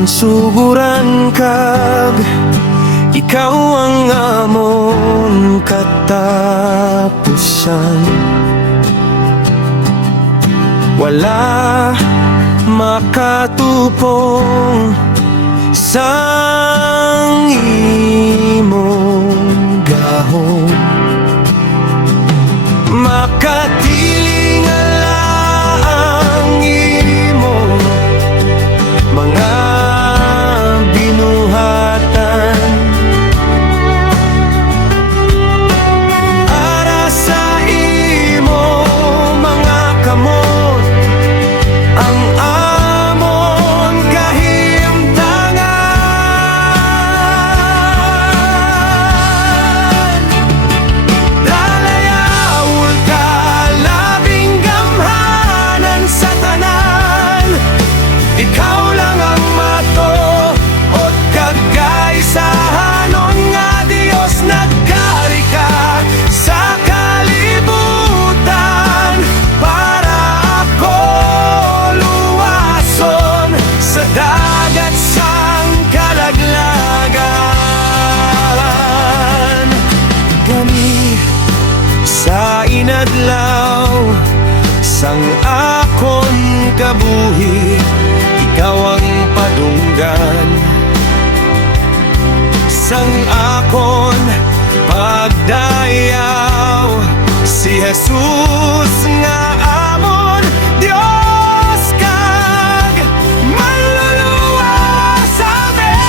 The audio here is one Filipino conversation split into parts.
ginsuguran kag ikaw ang amon katapusan. Wala makatupong sang imong gahom, makatiling ang imong mga binuhatan. Ara sa imo mga kamot ang amon kahimtangan. Dalayawol ka labing gamhanan sa tanan, ikaw lang ang mato at kagaisahanon nga Dios. Nagkari ka sa kalibutan para ako luwason sa dagat sang kalaglagan. Gani sa inadlaw sang akon kabuhi, ikaw ang padunggan sang akon pagdayaw. Si Jesus nga amon Dios kag manluluwas amen.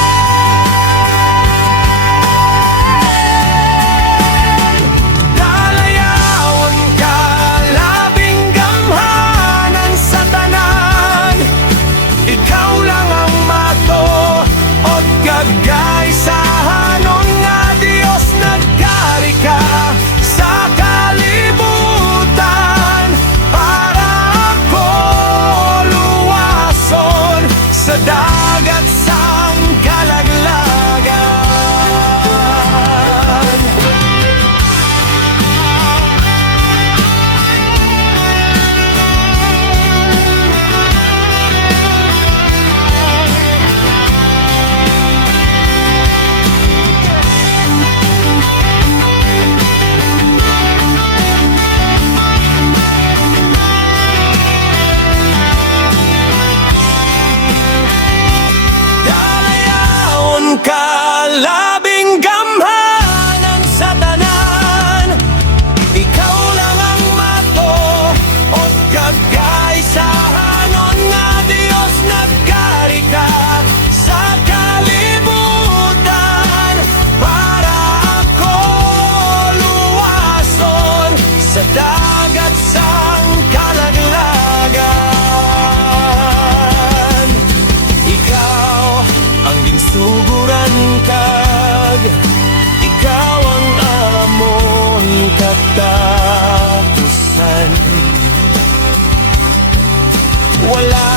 Dalayawon ka labing gamhanan sa tanan, ikaw lang ang mato at kagaisahanon nga Dios. Nagkari ka sa kalibutan para ako luwason sa dagat sang kalaglagan. Dalayawon ka labing gamhanan sa tanan, ikaw lang ang mato at kagaisahanon nga Dios. Nagkari ka sa kalibutan para ako luwason sa dagat sang kalaglagan. Ikaw ang ginsuguran kag ikaw ang amon katapusan. Wala